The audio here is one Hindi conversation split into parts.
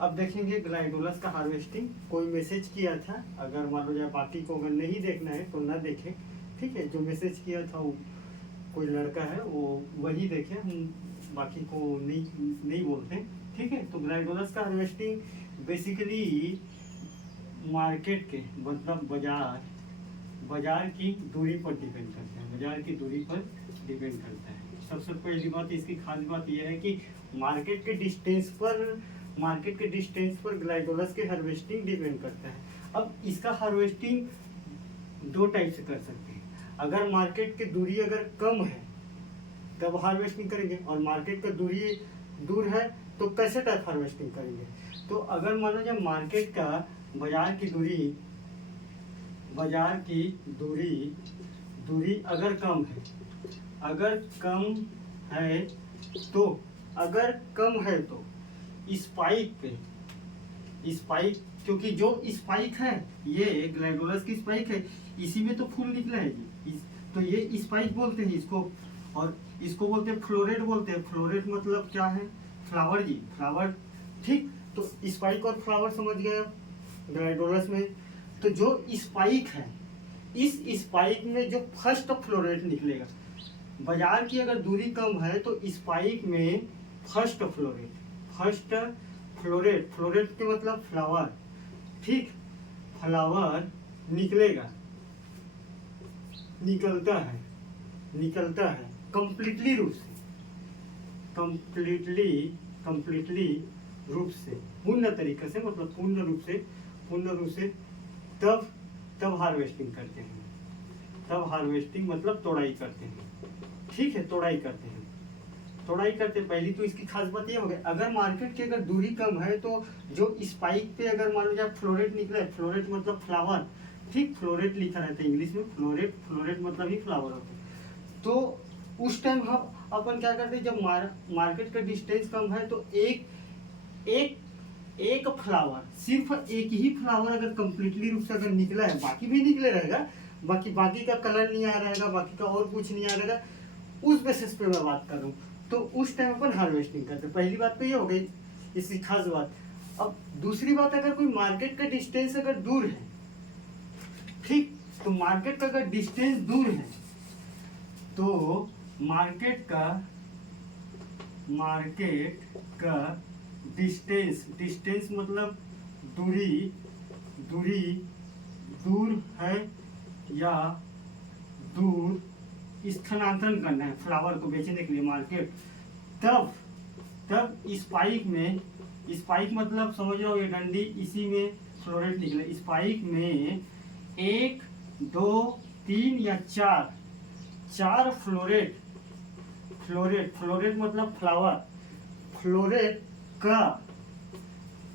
अब देखेंगे ग्लाइडोलस का हार्वेस्टिंग। कोई मैसेज किया था, अगर मान लो जाए बाकी को अगर नहीं देखना है तो ना देखें, ठीक है। जो मैसेज किया था वो कोई लड़का है, वो वही देखे, हम बाकी को नहीं बोलते, ठीक है। तो ग्लाइडोलस का हार्वेस्टिंग बेसिकली मार्केट के मतलब बाजार की दूरी पर डिपेंड करता है, बाजार की दूरी पर डिपेंड करता है। सबसे पहली बात, इसकी खास बात यह है कि मार्केट के डिस्टेंस पर ग्लाइडोलस के हार्वेस्टिंग डिपेंड करता है। अब इसका हार्वेस्टिंग दो टाइप से कर सकते हैं। अगर मार्केट की दूरी अगर कम है तब हार्वेस्टिंग करेंगे, और मार्केट का दूरी दूर है तो कैसे टाइप हार्वेस्टिंग करेंगे। तो अगर मान लो जब मार्केट का बाजार की दूरी अगर कम है, तो स्पाइक, क्योंकि जो स्पाइक है ये ग्लाइडोलस की स्पाइक है, इसी में तो फूल निकला है जी, तो ये स्पाइक बोलते हैं इसको। और इसको बोलते हैं फ्लोरेट बोलते हैं। फ्लोरेट मतलब क्या है? फ्लावर जी, फ्लावर, ठीक। तो स्पाइक और फ्लावर समझ गए ग्लाइडोलस में। तो जो स्पाइक है, इस स्पाइक में जो फर्स्ट फ्लोरेट निकलेगा, बाजार की अगर दूरी कम है तो स्पाइक में फर्स्ट फ्लोरेट के मतलब फ्लावर, ठीक, फ्लावर निकलेगा, निकलता है कंप्लीटली रूप से, पूर्ण तरीके से, मतलब पूर्ण रूप से तब हार्वेस्टिंग करते हैं। तब हार्वेस्टिंग मतलब तोड़ाई करते हैं, ठीक है। तोड़ाई करते पहली तो इसकी खास बात ये हो गई, अगर मार्केट की अगर दूरी कम है तो जो स्पाइक पे अगर मान लो जब फ्लोरेट निकला है, फ्लोरेट मतलब फ्लावर, ठीक, फ्लोरेट लिखा रहता है इंग्लिश में, फ्लोरेट मतलब ही फ्लावर होता है। तो उस टाइम हम अपन क्या करते हैं, जब मार्केट का डिस्टेंस कम है तो एक फ्लावर, सिर्फ एक ही फ्लावर अगर कंप्लीटली रूप से अगर निकला है, बाकी भी निकले रहेगा, बाकी का कलर नहीं आ रहेगा, बाकी का और कुछ नहीं आ रहेगा, उस बेसिस पे मैं बात कर रहा हूँ। तो उस टाइम अपन हार्वेस्टिंग करते हैं। पहली बात तो ये हो गई इसकी खास बात। अब दूसरी बात, अगर कोई मार्केट का डिस्टेंस अगर दूर है, ठीक, तो मार्केट का अगर डिस्टेंस दूर है तो मार्केट का डिस्टेंस मतलब दूर है या दूर स्थानांतरण करना है फ्लावर को बेचने के लिए मार्केट, तब स्पाइक मतलब समझ रहे हो, ये डंडी, इसी में फ्लोरेट निकले, स्पाइक में 1 2 3 या 4 फ्लोरेट मतलब फ्लावर, फ्लोरेट का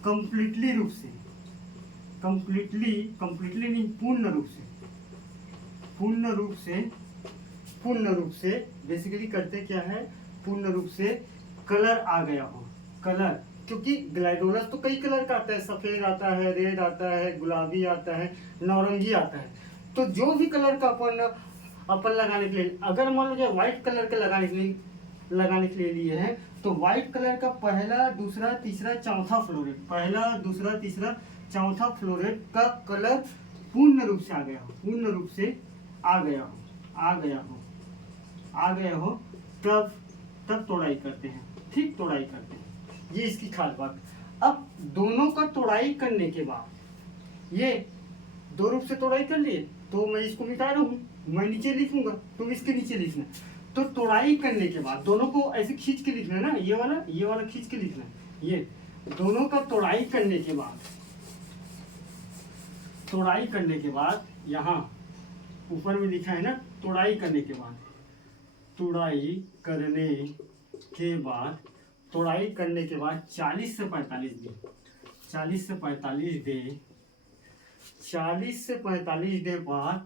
कंप्लीटली नहीं, पूर्ण रूप से बेसिकली करते क्या है, पूर्ण रूप से कलर आ गया हो, कलर, क्योंकि ग्लाइडोलस तो कई कलर का आता है, सफेद आता है, रेड आता है, गुलाबी आता है, नारंगी आता है। तो जो भी कलर का अपन लगाने के लिए, अगर मान लो व्हाइट कलर के लगाने के लिए लिए हैं, तो व्हाइट कलर का पहला, दूसरा, तीसरा, चौथा फ्लोरेट, पहला, दूसरा, तीसरा, चौथा फ्लोरेट का कलर पूर्ण रूप से आ गया हो, तब तोड़ाई करते हैं, ठीक, तोड़ाई करते हैं। ये इसकी खास बात। अब दोनों का तोड़ाई करने के बाद, ये दो रूप से तोड़ाई कर लिए, तो मैं इसको मिटा रहा हूँ, मैं नीचे लिखूंगा, तुम इसके नीचे लिखना। तो तोड़ाई करने के बाद दोनों को ऐसे खींच के लिखना है ना, ये वाला खींच के लिखना है। ये दोनों का तोड़ाई करने के बाद यहाँ ऊपर में लिखा है ना, तोड़ाई करने के बाद 40 से 45 दिन, 40 से 45 डे बाद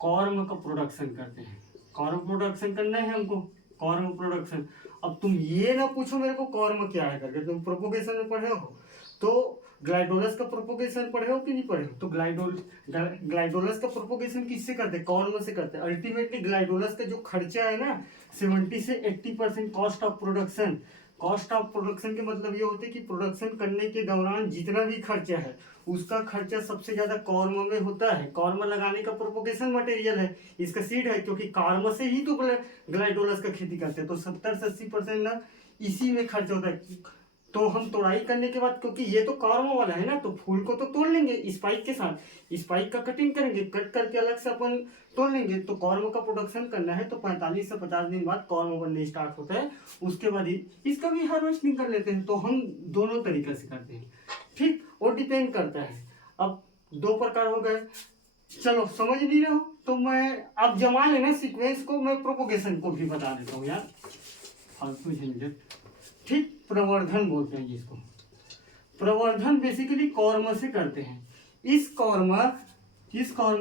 कॉर्म का प्रोडक्शन करते हैं। कॉर्म प्रोडक्शन करना है हमको, कॉर्म प्रोडक्शन। अब तुम ये ना पूछो मेरे को कॉर्म क्या है करके, तुम प्रोपोगेशन में पढ़े हो, तो ग्लाइडोलस का प्रोपोगेशन पढ़े हो कि नहीं पढ़े हो? तो ग्लाइडोलस का प्रोपोगेशन किससे करते हैं? कॉर्म से करते हैं। अल्टीमेटली ग्लाइडोलस का जो खर्चा है ना, 70 से 80% cost of production cost of production के मतलब ये होते हैं कि प्रोडक्शन करने के दौरान जितना भी खर्चा है उसका खर्चा सबसे ज्यादा कॉर्म में होता है। कॉर्म लगाने का प्रोपोगेशन मटेरियल है, इसका सीड है, क्योंकि कॉर्म से ही तो ग्लाइडोलस का खेती करते हैं। तो 70 से 80% ना इसी में खर्च होता है। तो हम तोड़ाई करने के बाद, क्योंकि ये तो कॉर्म वाला है ना, तो फूल को तो तोड़ लेंगे स्पाइक के साथ, स्पाइक का कटिंग करेंगे, कट करके अलग से अपन तोड़ लेंगे। तो कॉर्म का प्रोडक्शन करना है तो 45 से 50 दिन बाद कॉर्म बनने स्टार्ट होता है, उसके बाद ही इसका भी हार्वेस्टिंग कर लेते हैं। तो हम दोनों तरीके से करते हैं, ठीक। और डिपेंड करता है। अब 2 प्रकार हो गए, चलो समझ नहीं रहे हो तो मैं अब जमा लेना सीक्वेंस को, मैं प्रोपोगेशन को भी बता देता हूँ यार, फालतू झंझट, ठीक। प्रवर्धन बोलते हैं जिसको। प्रवर्धन बेसिकली कॉर्म से करते हैं। इस कॉर्म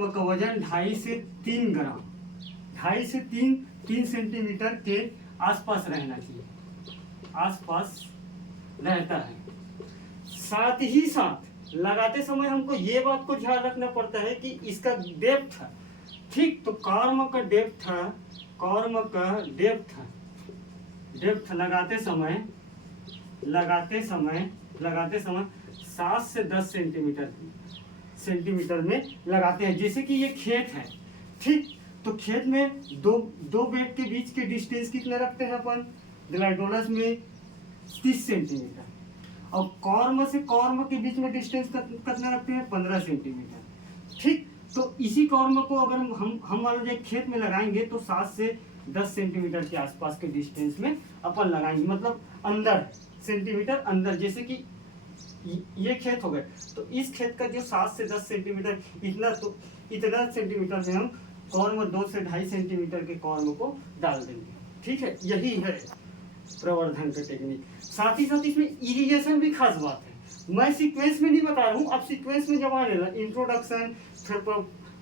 का वजन 2.5 से 3 ग्राम, 2.5 से 3 सेंटीमीटर के आसपास रहना चाहिए, आसपास रहता है। साथ ही साथ लगाते समय हमको ये बात को ध्यान रखना पड़ता है कि इसका डेप्थ, ठीक। तो कॉर्म का डेप्थ लगाते समय 7 से 10 सेंटीमीटर में लगाते हैं। जैसे कि ये खेत है, ठीक। तो खेत में दो बेड के बीच के डिस्टेंस कितना रखते हैं अपन ग्लाइडोलस में? 30 सेंटीमीटर। और कॉर्म से कॉर्म के बीच में डिस्टेंस कितना रखते हैं? 15 सेंटीमीटर, ठीक। तो इसी कॉर्म को अगर हम मान लो खेत में लगाएंगे तो 7 से 10 सेंटीमीटर के आसपास के डिस्टेंस में अपन लगाएंगे, मतलब अंदर सेंटीमीटर अंदर। जैसे कि ये खेत हो गए, तो इस खेत का जो 7 से 10 सेंटीमीटर इतना सेंटीमीटर में हम कॉर्म 2 से 2.5 सेंटीमीटर के कॉर्म को डाल देंगे, ठीक है। यही है प्रवर्धन का टेक्निक। साथ ही साथ इसमें इरिगेशन भी खास बात है। मैं सीक्वेंस में नहीं बता रहा हूँ, अब सीक्वेंस में जमा लेना, इंट्रोडक्शन, फिर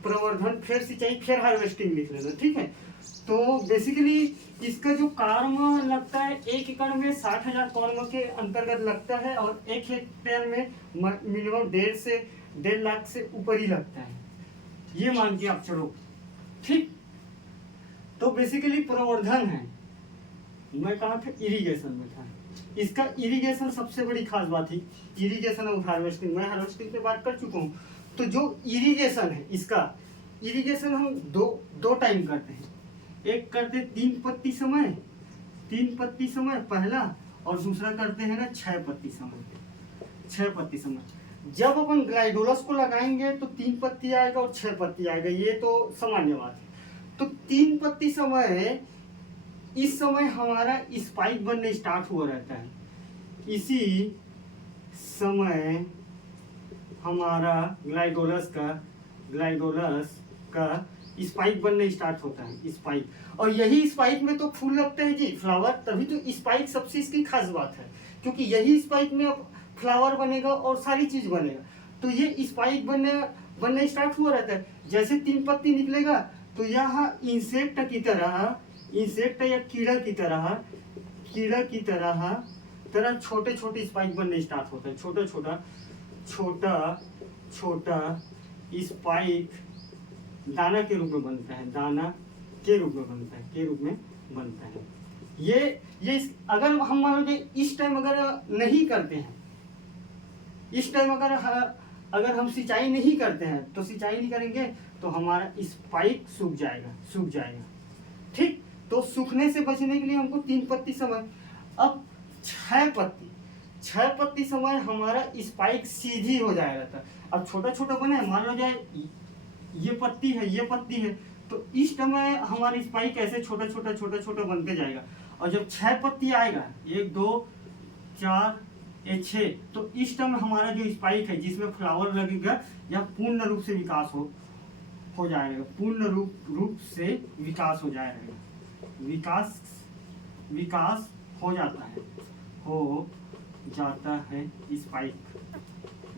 प्रवर्धन, फिर सिंचाई, फिर हार्वेस्टिंग लिख लेना, ठीक है। तो बेसिकली इसका जो कॉर्म लगता है 1 एकड़ में 60,000 कॉर्म के अंतर्गत लगता है, और 1 हेक्टेयर में मिनिमम 1.5 से 1.5 लाख से ऊपर ही लगता है, ये मान के आप चलो, ठीक। तो बेसिकली प्रवर्धन है, मैं कहा था इरिगेशन में था। इसका इरिगेशन सबसे बड़ी खास बात है, इरिगेशन और हार्वेस्टिंग। मैं हार्वेस्टिंग पे बात कर चुका हूँ। तो जो इरिगेशन है, इसका इरिगेशन हम दो टाइम करते हैं। एक करते 3 पत्ती समय पहला, और दूसरा करते हैं ना 6 पत्ती समय। जब अपन ग्लाइडोलस को लगाएंगे तो 3 पत्ती आएगा और 6 पत्ती आएगा, ये तो सामान्य बात है। तो 3 पत्ती समय, इस समय हमारा स्पाइक बनने स्टार्ट हुआ रहता है। इसी समय हमारा ग्लाइडोलस का स्पाइक बनने स्टार्ट होता है, स्पाइक। और यही स्पाइक में तो फूल लगते हैं जी, फ्लावर। तभी तो स्पाइक सबसे इसकी खास बात है, क्योंकि यही स्पाइक में अब फ्लावर बनेगा और सारी चीज बनेगा। तो ये स्पाइक बनने स्टार्ट हुआ रहता है। जैसे 3 पत्ती निकलेगा तो यहाँ इंसेक्ट या कीड़ा की तरह छोटे स्पाइक बनने स्टार्ट होता है। छोटा स्पाइक दाना के रूप में बनता है, ये अगर हम मान लो इस टाइम अगर नहीं करते हैं, अगर हम सिंचाई नहीं करते हैं, तो सिंचाई नहीं करेंगे तो हमारा स्पाइक सूख जाएगा, ठीक। तो सूखने से बचने के लिए हमको 3 पत्ती समय, अब 6 पत्ती समय हमारा स्पाइक सीधी हो जाएगा था। अब छोटा बने, मान लो जाए ये पत्ती है, तो इस समय हमारी स्पाइक ऐसे छोटा बनते जाएगा। और जब 6 पत्ती आएगा, 1 2 4 6, तो इस टाइम हमारा जो स्पाइक है जिसमें फ्लावर लगेगा, या पूर्ण रूप से विकास हो जाएगा, विकास हो जाता है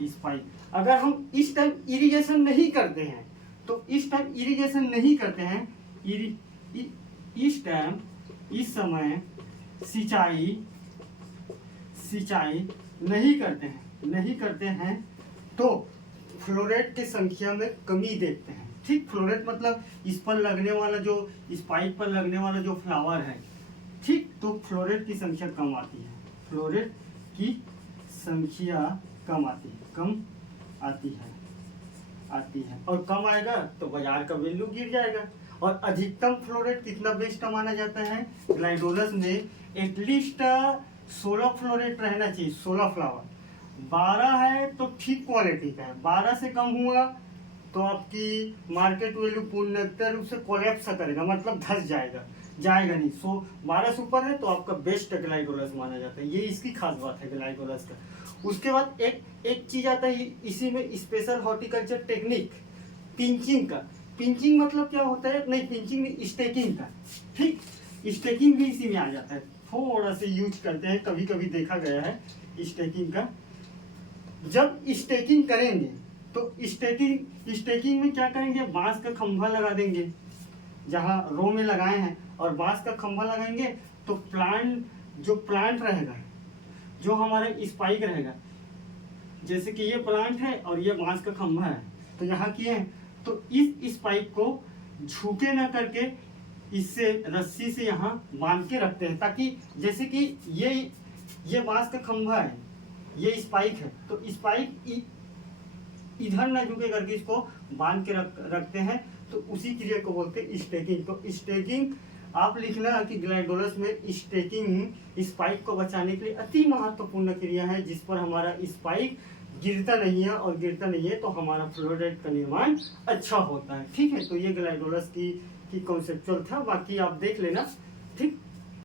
स्पाइक। अगर हम इस टाइम इरिगेशन नहीं करते हैं, इस समय सिंचाई नहीं करते हैं तो फ्लोरेट की संख्या में कमी देखते हैं, ठीक। फ्लोरेट मतलब इस पर लगने वाला जो स्पाइक पर लगने वाला जो फ्लावर है, ठीक। तो फ्लोरेट की संख्या कम आती है। फ्लोरेट की संख्या कम आती है और कम आएगा तो बाजार का वैल्यू गिर जाएगा। और अधिकतम फ्लोरेट कितना बेस्ट माना जाता है ग्लाइडोलस में, एटलीस्ट 16 फ्लोरेट रहना चाहिए, 16 फ्लावर। 12 है तो ठीक क्वालिटी का है, 12 से कम हुआ तो आपकी मार्केट वैल्यू पूर्णतः रूप से कोलैप्स करेगा, मतलब धस जाएगा नहीं। 12 से ऊपर है तो आपका बेस्ट ग्लाइडोलस माना जाता है, ये इसकी खास बात है ग्लाइडोलस का। उसके बाद एक चीज आता है इसी में, स्पेशल हॉर्टिकल्चर टेक्निक, पिंचिंग का। पिंचिंग मतलब क्या होता है, नहीं पिंचिंग नहीं, स्टेकिंग का। ठीक, स्टेकिंग भी इसी में आ जाता है, थोड़ा सा यूज करते हैं, कभी कभी देखा गया है स्टेकिंग का। जब स्टेकिंग करेंगे तो स्टेकिंग में क्या करेंगे, बांस का खंभा लगा देंगे जहाँ रो में लगाए हैं, और बांस का खंभा लगाएंगे तो प्लांट रहेगा, जो हमारा स्पाइक रहेगा, जैसे कि ये प्लांट है और ये बांस का खंभा है, तो यहाँ किए हैं तो इस स्पाइक को झुके ना करके इससे रस्सी से यहाँ बांध के रखते हैं, ताकि जैसे कि ये बांस का खंभा है, ये स्पाइक है, तो स्पाइक इधर ना झुके करके इसको बांध के रखते हैं, तो उसी क्रिया को बोलते हैं स्टेकिंग। तो स्टेकिंग आप लिखना कि ग्लाइडोलस में स्टेकिंग स्पाइक को बचाने के लिए अति महत्वपूर्ण क्रिया है, जिस पर हमारा स्पाइक गिरता नहीं है, और गिरता नहीं है तो हमारा फ्लोरेट का निर्माण अच्छा होता है। ठीक है, तो ये ग्लाइडोलस की कॉन्सेप्चुअल था, बाकी आप देख लेना। ठीक।